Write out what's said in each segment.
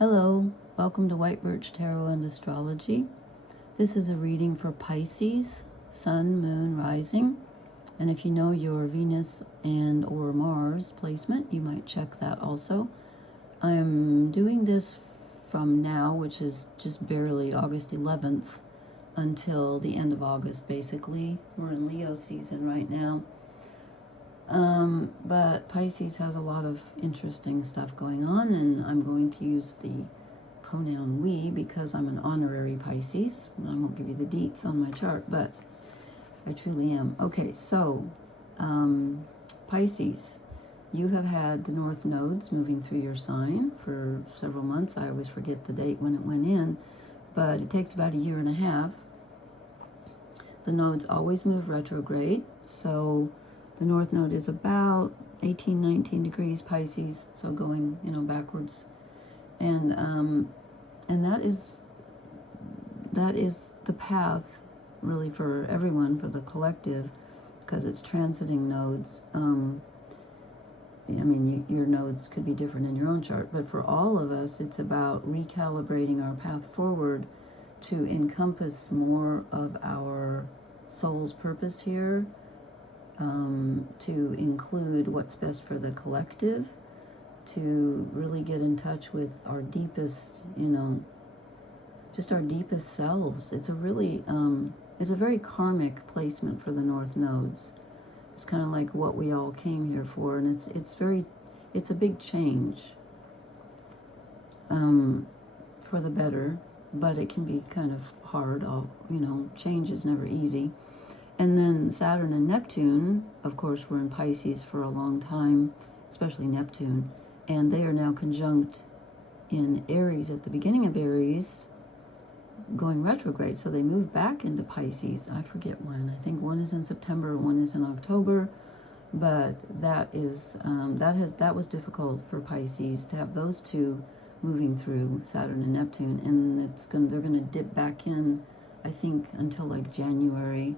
Hello, welcome to White Birch Tarot and Astrology. This is a reading for Pisces, Sun, Moon, Rising. And if you know your Venus and or Mars placement, you might check that also. I'm doing this from now, which is just barely August 11th, until the end of August, basically. We're in Leo season right now. But Pisces has a lot of interesting stuff going on, and I'm going to use the pronoun we because I'm an honorary Pisces. I won't give you the deets on my chart, but I truly am. Okay, so Pisces, you have had the North nodes moving through your sign for several months. I always forget the date when it went in, but it takes about a year and a half. The nodes always move retrograde, so the North Node is about 18, 19 degrees Pisces, so going, backwards. And that is the path, really, for everyone, for the collective, because it's transiting nodes. Your nodes could be different in your own chart, but for all of us, it's about recalibrating our path forward to encompass more of our soul's purpose here, to include what's best for the collective, to really get in touch with our deepest, just our deepest selves. It's a really, it's a very karmic placement for the North nodes. It's kind of like what we all came here for, and it's a big change, for the better, but it can be kind of hard. Change is never easy. And then Saturn and Neptune, of course, were in Pisces for a long time, especially Neptune, and they are now conjunct in Aries at the beginning of Aries, going retrograde. So they move back into Pisces. I forget when. I think one is in September, one is in October, but that was difficult for Pisces to have those two moving through, Saturn and Neptune, and they're gonna dip back in, I think, until like January.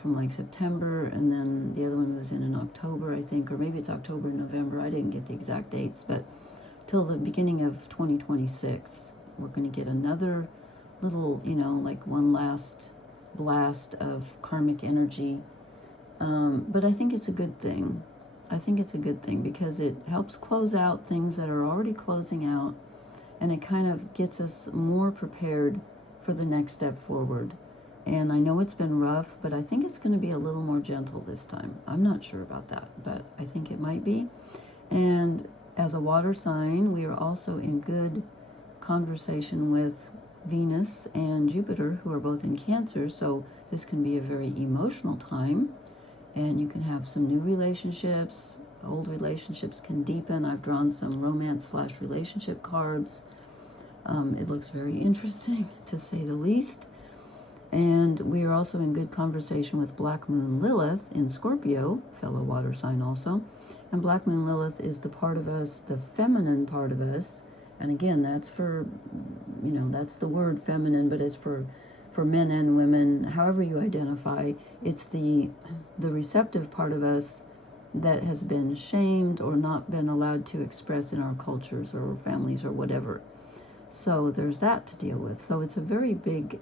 From September, and then the other one moves in October, I think, or maybe it's October, November. I didn't get the exact dates, but till the beginning of 2026, we're going to get another little, one last blast of karmic energy. But I think it's a good thing. I think it's a good thing because it helps close out things that are already closing out, and it kind of gets us more prepared for the next step forward. And I know it's been rough, but I think it's going to be a little more gentle this time. I'm not sure about that, but I think it might be. And as a water sign, we are also in good conversation with Venus and Jupiter, who are both in Cancer. So this can be a very emotional time, and you can have some new relationships. Old relationships can deepen. I've drawn some romance/relationship cards. It looks very interesting, to say the least. And we are also in good conversation with Black Moon Lilith in Scorpio, fellow water sign also. And Black Moon Lilith is the part of us, the feminine part of us. And again, that's for, that's the word feminine, but it's for men and women, however you identify. It's the receptive part of us that has been shamed or not been allowed to express in our cultures or families or whatever. So there's that to deal with. So it's a very big,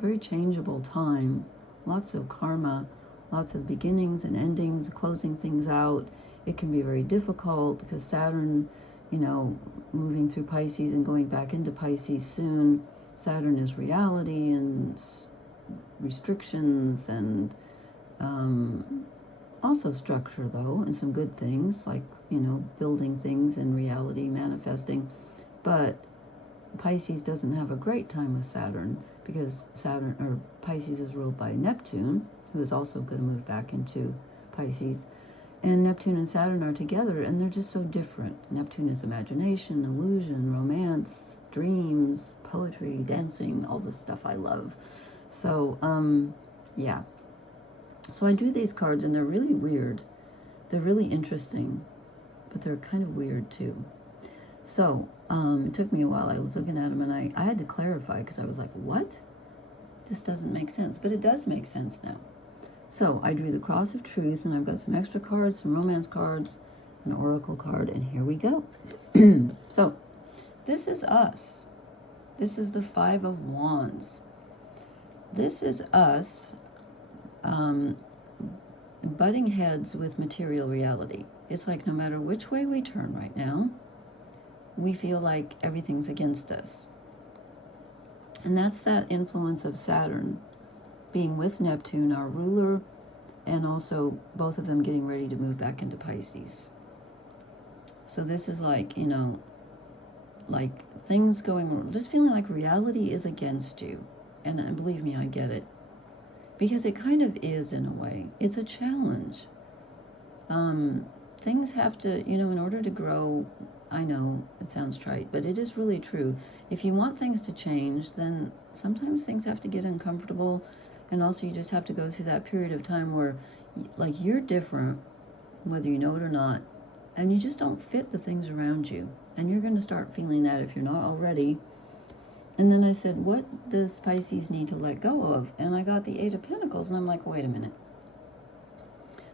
very changeable time. Lots of karma, lots of beginnings and endings, closing things out. It can be very difficult because Saturn, moving through Pisces and going back into Pisces soon. Saturn is reality and restrictions and also structure, though, and some good things like, building things in reality, manifesting. But Pisces doesn't have a great time with Saturn because Pisces is ruled by Neptune, who is also going to move back into Pisces. And Neptune and Saturn are together, and they're just so different. Neptune is imagination, illusion, romance, dreams, poetry, dancing, all this stuff I love. So, yeah. So I drew these cards, and they're really weird. They're really interesting, but they're kind of weird, too. So, it took me a while. I was looking at them, and I had to clarify because I was like, what? This doesn't make sense. But it does make sense now. So, I drew the Cross of Truth, and I've got some extra cards, some romance cards, an oracle card, and here we go. So, This is us. This is the Five of Wands. This is us butting heads with material reality. It's like no matter which way we turn right now, we feel like everything's against us. And that's that influence of Saturn being with Neptune, our ruler, and also both of them getting ready to move back into Pisces. So this is like, you know, like things going, just feeling like reality is against you. And believe me, I get it. Because it kind of is in a way. It's a challenge. Things have to, you know, in order to grow, I know it sounds trite, but it is really true. If you want things to change, then sometimes things have to get uncomfortable. And also you just have to go through that period of time where, like, you're different, whether you know it or not, and you just don't fit the things around you. And you're going to start feeling that if you're not already. And then I said, what does Pisces need to let go of? And I got the Eight of Pentacles, and I'm like, wait a minute.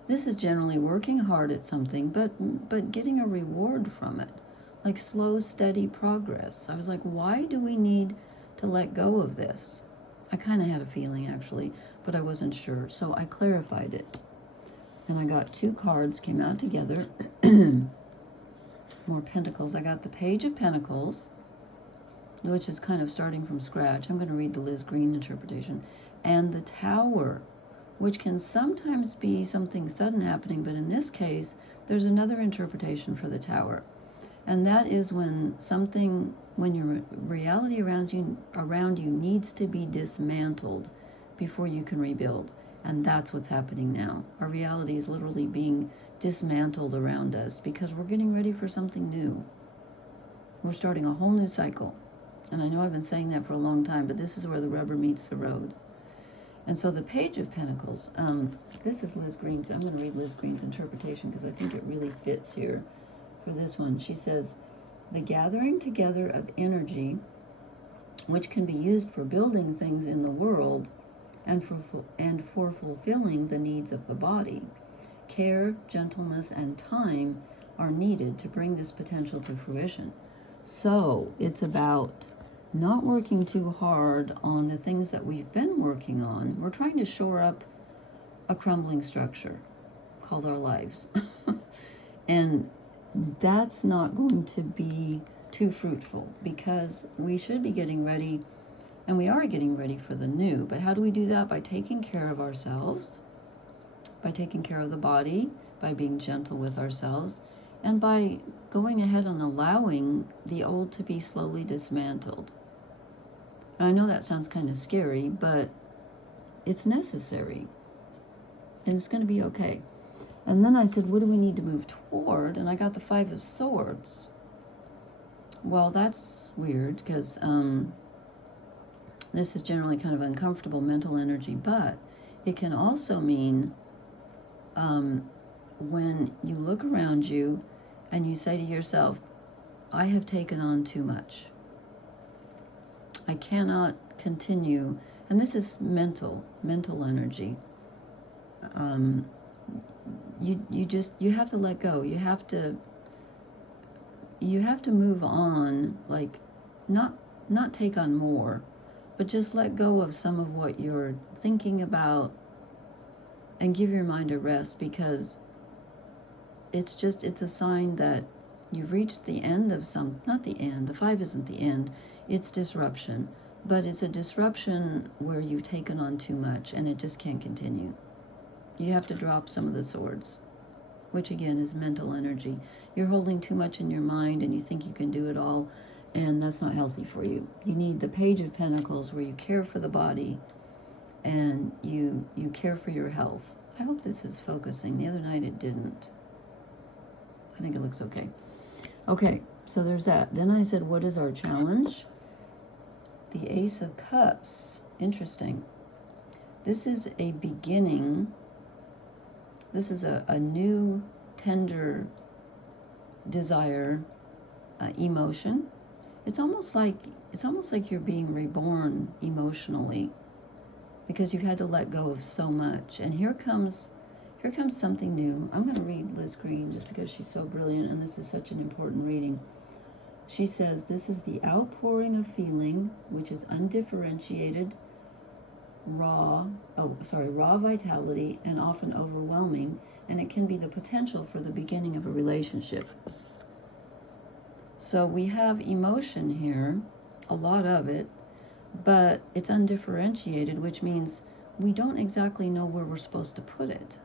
This is generally working hard at something, but getting a reward from it. Like slow, steady progress. I was like, why do we need to let go of this? I kind of had a feeling, actually, but I wasn't sure. So I clarified it. And I got two cards, came out together. More Pentacles. I got the Page of Pentacles, which is kind of starting from scratch. I'm going to read the Liz Green interpretation. And the Tower, which can sometimes be something sudden happening, but in this case, there's another interpretation for the Tower. And that is when something, when your reality around you needs to be dismantled before you can rebuild. And that's what's happening now. Our reality is literally being dismantled around us because we're getting ready for something new. We're starting a whole new cycle. And I know I've been saying that for a long time, but this is where the rubber meets the road. And so the Page of Pentacles, this is Liz Green's. I'm going to read Liz Green's interpretation because I think it really fits here for this one. She says, the gathering together of energy, which can be used for building things in the world and for fulfilling the needs of the body. Care, gentleness, and time are needed to bring this potential to fruition. So it's about not working too hard on the things that we've been working on. We're trying to shore up a crumbling structure called our lives. And that's not going to be too fruitful because we should be getting ready, and we are getting ready for the new. But how do we do that? By taking care of ourselves, by taking care of the body, by being gentle with ourselves, and by going ahead and allowing the old to be slowly dismantled. And I know that sounds kind of scary, but it's necessary. And it's going to be okay. And then I said, what do we need to move toward? And I got the Five of Swords. Well, that's weird because this is generally kind of uncomfortable mental energy, but it can also mean when you look around you and you say to yourself, I have taken on too much. I cannot continue. And this is mental energy. You have to let go. You have to move on, like not take on more, but just let go of some of what you're thinking about and give your mind a rest, because it's a sign that you've reached the end of not the end, the five isn't the end, it's disruption, but it's a disruption where you've taken on too much and it just can't continue. You have to drop some of the swords, which again is mental energy. You're holding too much in your mind and you think you can do it all, and that's not healthy for you. You need the Page of Pentacles where you care for the body and you care for your health. I hope this is focusing. The other night it didn't. I think it looks okay. Okay, so there's that. Then I said, what is our challenge? The Ace of Cups. Interesting. This is a beginning. This is a new, tender desire, emotion. It's almost like you're being reborn emotionally, because you've had to let go of so much. And here comes something new. I'm going to read Liz Green just because she's so brilliant, and this is such an important reading. She says this is the outpouring of feeling, which is undifferentiated, raw vitality, and often overwhelming, and it can be the potential for the beginning of a relationship. So we have emotion here, a lot of it, but it's undifferentiated, which means we don't exactly know where we're supposed to put it.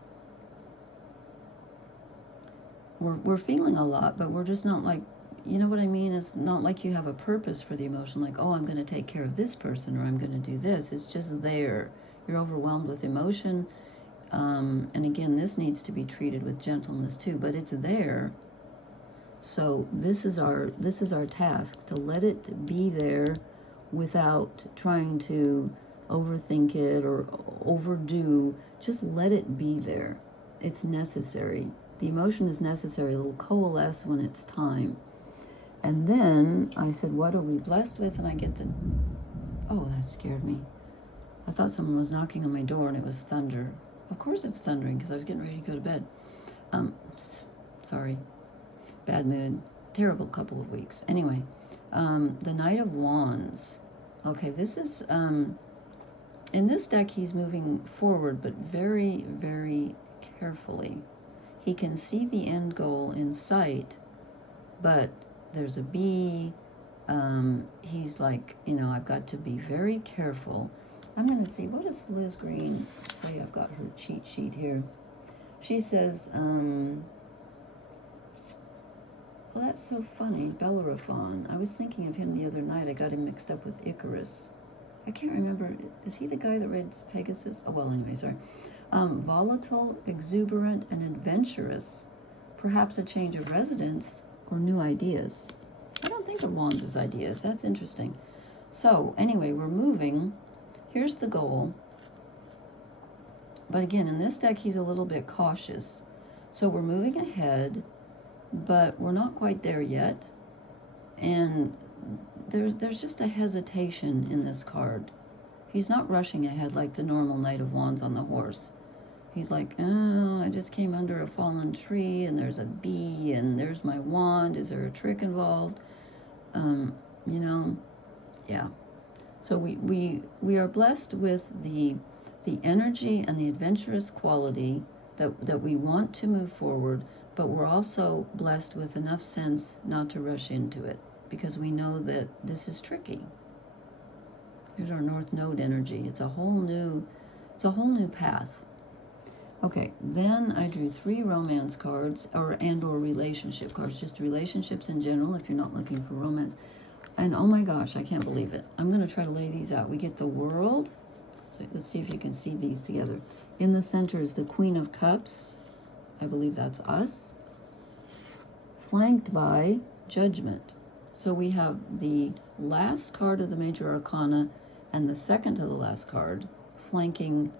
We're feeling a lot, but we're just not like, you know what I mean? It's not like you have a purpose for the emotion, like, oh, I'm going to take care of this person, or I'm going to do this. It's just there. You're overwhelmed with emotion. And again, this needs to be treated with gentleness too, but it's there. So this is our task, to let it be there without trying to overthink it or overdo. Just let it be there. It's necessary. The emotion is necessary. It'll coalesce when it's time. And then I said, what are we blessed with? And I get the, oh, that scared me. I thought someone was knocking on my door and it was thunder. Of course it's thundering because I was getting ready to go to bed. Sorry. Bad mood. Terrible couple of weeks. Anyway, the Knight of Wands. Okay, this is, in this deck he's moving forward, but very, very carefully. He can see the end goal in sight, but there's a bee. He's like, I've got to be very careful. I'm going to see, what does Liz Green say? I've got her cheat sheet here. She says, well, that's so funny, Bellerophon. I was thinking of him the other night. I got him mixed up with Icarus. I can't remember. Is he the guy that rides Pegasus? Oh, well, anyway, sorry. Volatile, exuberant, and adventurous. Perhaps a change of residence or new ideas. I don't think of Wands as ideas. That's interesting. So, anyway, we're moving. Here's the goal. But again, in this deck, he's a little bit cautious. So we're moving ahead, but we're not quite there yet. And there's just a hesitation in this card. He's not rushing ahead like the normal Knight of Wands on the horse. He's like, oh, I just came under a fallen tree, and there's a bee, and there's my wand. Is there a trick involved? Yeah. So we are blessed with the energy and the adventurous quality that we want to move forward, but we're also blessed with enough sense not to rush into it, because we know that this is tricky. Here's our North Node energy. It's a whole new path. Okay, then I drew 3 romance cards or relationship cards, just relationships in general if you're not looking for romance. And oh my gosh, I can't believe it. I'm going to try to lay these out. We get the World. So let's see if you can see these together. In the center is the Queen of Cups. I believe that's us. Flanked by Judgment. So we have the last card of the major arcana and the second to the last card flanking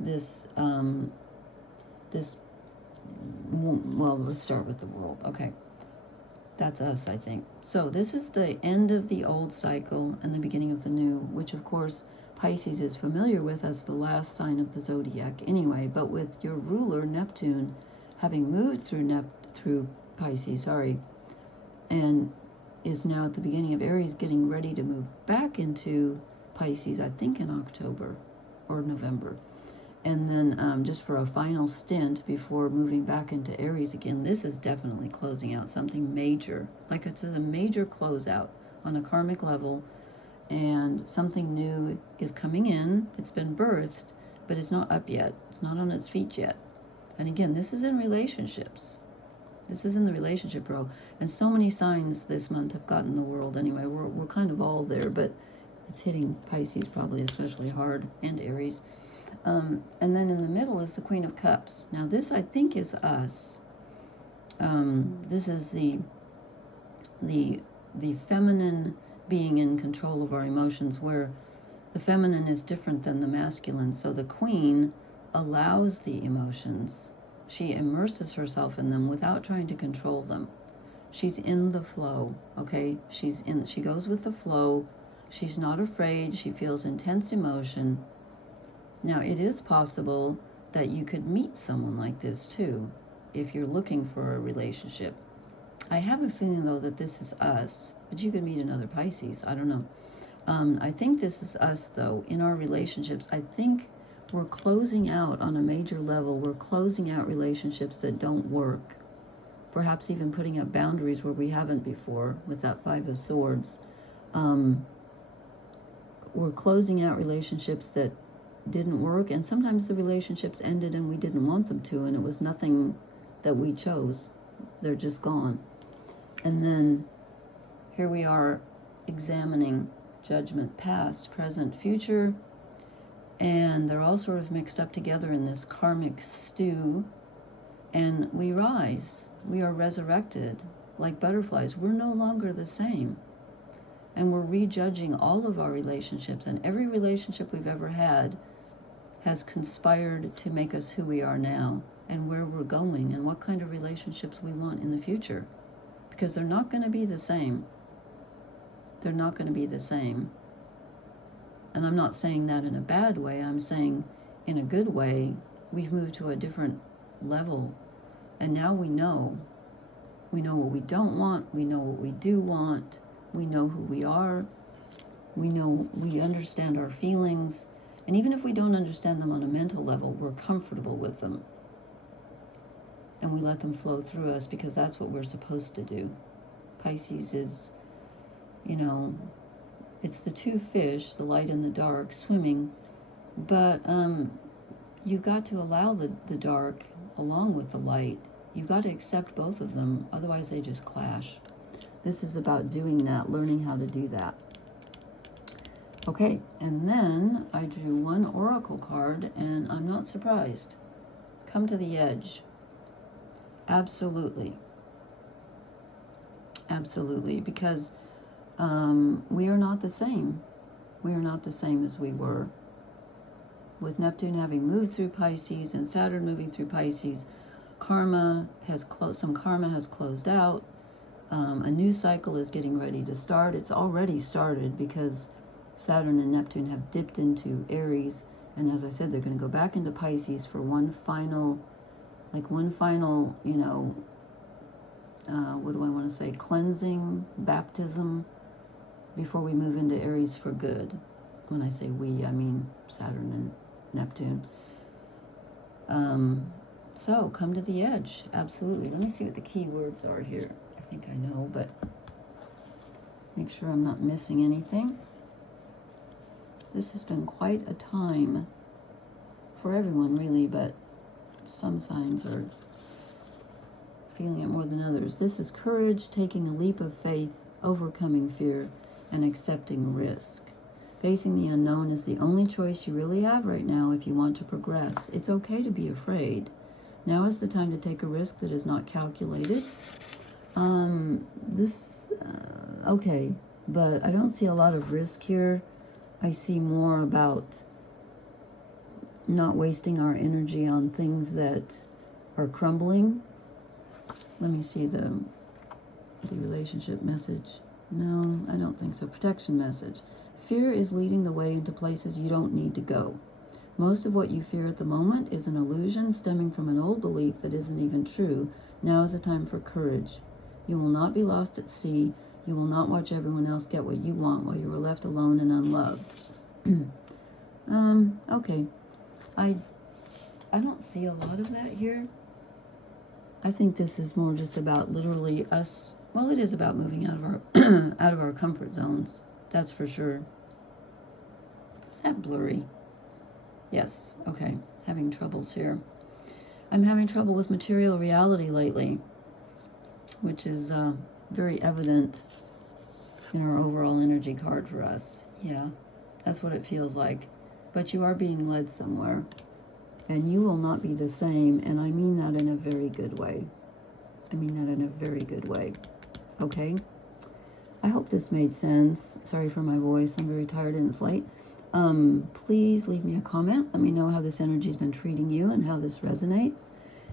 this, well, let's start with the World. Okay. That's us, I think. So this is the end of the old cycle and the beginning of the new, which of course Pisces is familiar with as the last sign of the zodiac anyway, but with your ruler Neptune having moved through Pisces, and is now at the beginning of Aries, getting ready to move back into Pisces, I think in October or November. And then just for a final stint before moving back into Aries again, this is definitely closing out something major. Like it's a major closeout on a karmic level, and something new is coming in. It's been birthed, but it's not up yet. It's not on its feet yet. And again, this is in relationships. This is in the relationship row. And so many signs this month have gotten the World anyway. We're kind of all there, but it's hitting Pisces probably especially hard, and Aries. And then in the middle is the Queen of Cups. Now this, I think, is us. This is the feminine being in control of our emotions, where the feminine is different than the masculine. So the Queen allows the emotions. She immerses herself in them without trying to control them. She's in the flow, okay? She goes with the flow. She's not afraid. She feels intense emotion. Now, it is possible that you could meet someone like this too, if you're looking for a relationship. I have a feeling, though, that this is us. But you could meet another Pisces. I don't know. I think this is us, though, in our relationships. I think we're closing out on a major level. We're closing out relationships that don't work. Perhaps even putting up boundaries where we haven't before with that Five of Swords. We're closing out relationships that didn't work. And sometimes the relationships ended and we didn't want them to. And it was nothing that we chose. They're just gone. And then here we are examining Judgment, past, present, future, and they're all sort of mixed up together in this karmic stew, and we rise. We are resurrected like butterflies. We're no longer the same, and we're rejudging all of our relationships, and every relationship we've ever had has conspired to make us who we are now, and where we're going, and what kind of relationships we want in the future, because they're not going to be the same. They're not going to be the same. And I'm not saying that in a bad way. I'm saying in a good way. We've moved to a different level. And now we know. We know what we don't want. We know what we do want. We know who we are. We know, we understand our feelings. And even if we don't understand them on a mental level, we're comfortable with them. And we let them flow through us because that's what we're supposed to do. Pisces is, you know, it's the two fish, the light and the dark, swimming. But you've got to allow the dark along with the light. You've got to accept both of them. Otherwise, they just clash. This is about doing that, learning how to do that. Okay, and then I drew one oracle card, and I'm not surprised. Come to the edge. Absolutely. Absolutely, because we are not the same. We are not the same as we were. With Neptune having moved through Pisces and Saturn moving through Pisces, karma has some karma has closed out. A new cycle is getting ready to start. It's already started because Saturn and Neptune have dipped into Aries, and as I said, they're going to go back into Pisces for one final, you know, what do I want to say? Cleansing, baptism, before we move into Aries for good. When I say we, I mean Saturn and Neptune. So come to the edge. Absolutely. Let me see what the key words are here. I think I know, but make sure I'm not missing anything. This has been quite a time for everyone, really, but some signs are feeling it more than others. This is courage, taking a leap of faith, overcoming fear, and accepting risk. Facing the unknown is the only choice you really have right now if you want to progress. It's okay to be afraid. Now is the time to take a risk that is not calculated. Okay, but I don't see a lot of risk here. I see more about not wasting our energy on things that are crumbling. Let me see the relationship message. No, I don't think so. Protection message. Fear is leading the way into places you don't need to go. Most of what you fear at the moment is an illusion stemming from an old belief that isn't even true. Now is the time for courage. You will not be lost at sea. You will not watch everyone else get what you want while you are left alone and unloved. Okay. I don't see a lot of that here. I think this is more just about literally us. Well, it is about moving out of our out of our comfort zones. That's for sure. Is that blurry? Yes. Okay. Having troubles here. I'm having trouble with material reality lately, which is very evident in our overall energy card for us. Yeah, that's what it feels like. But you are being led somewhere, and you will not be the same, and I mean that in a very good way. I mean that in a very good way. Okay? I hope this made sense. Sorry for my voice. I'm very tired and it's late. Please leave me a comment. Let me know how this energy's been treating you and how this resonates.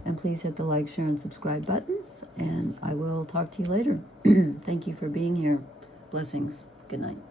And please hit the like, share, and subscribe buttons. And I will talk to you later. Thank you for being here. Blessings. Good night.